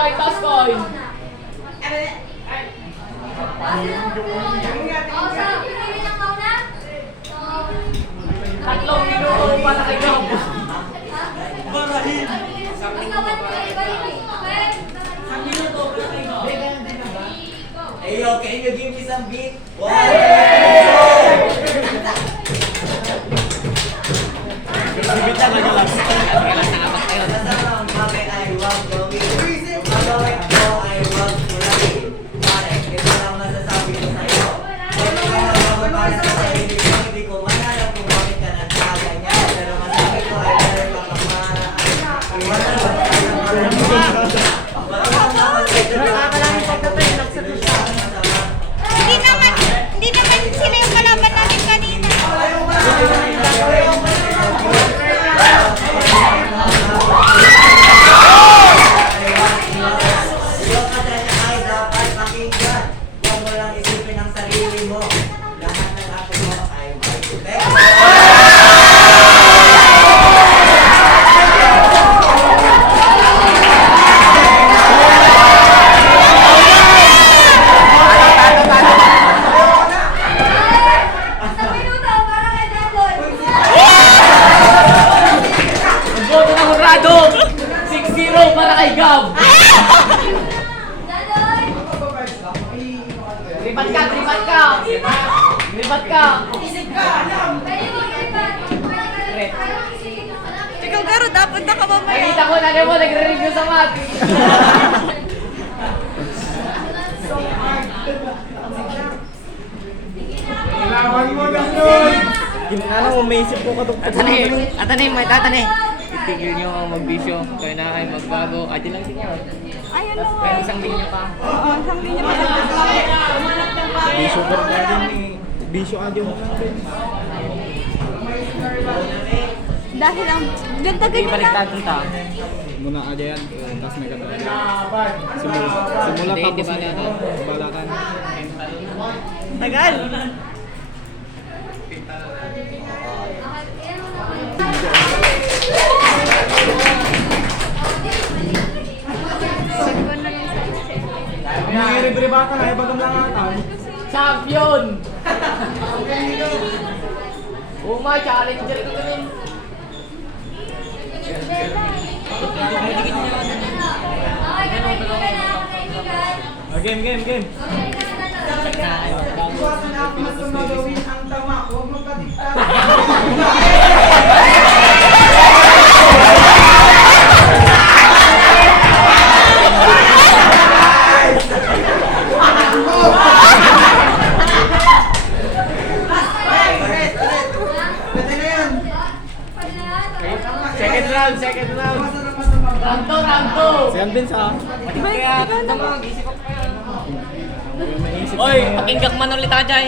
kay toss coin. Tatlong minuto para kay Gab. Barahin. Isang minuto para kay Gab. Hey, yo, can you give me some beat? One, bakit ay wag gawin? Gagawin ko ay wag gulay. Pare, ito lang masasabi ko sa'yo. Pwede ka na magpapala sa sarili ko. Hindi ko man alam kung bakit ka nagkaganyan. Pero masabi ko ay meron ka pamaraan. Iwanan mo tayo ng mga Hindi naman sila yung kalaban natin kanina. Yung kadanya ay dapat pakinggan. Huwag mo lang isipin ang sarili mo. Lahat ng apo mo ay may putek. Ang boto ng Horado. 6-0 para kay Gab. Lipat ka, lipat ka. Lipat ka. Ikaw, Garo, dapat na ka mamaya. Nakita ko na mo nagre-review sa mat. Ano, umaisip po ka doon. Atane, may tatane. Itigil nyo ang magbisyo. Kayo na kayo magbago. Adi lang sinyo. Ay, ano? Pero isang linya pa. Oo, isang linya pa. Bisyo ka rin eh. Bisyo adyo mo natin. Dahil ang ganda Hindi ganyan balik lang. natin ta. Muna aja yan. Tapos may ganda. Simula Hindi, tapos di ba may ano? balakan. Tagal! May libre bata na, ibagam lang ata. Champion! Uma, challenger ko rin. Game. Iwasan ako masama gawin ang tama. Huwag mo katikta. Pwede na yan. Second round. Round 2. Si Alvin sa... Kaya, mag-isip ako. Oy, pakinggan man ulit ako dyan.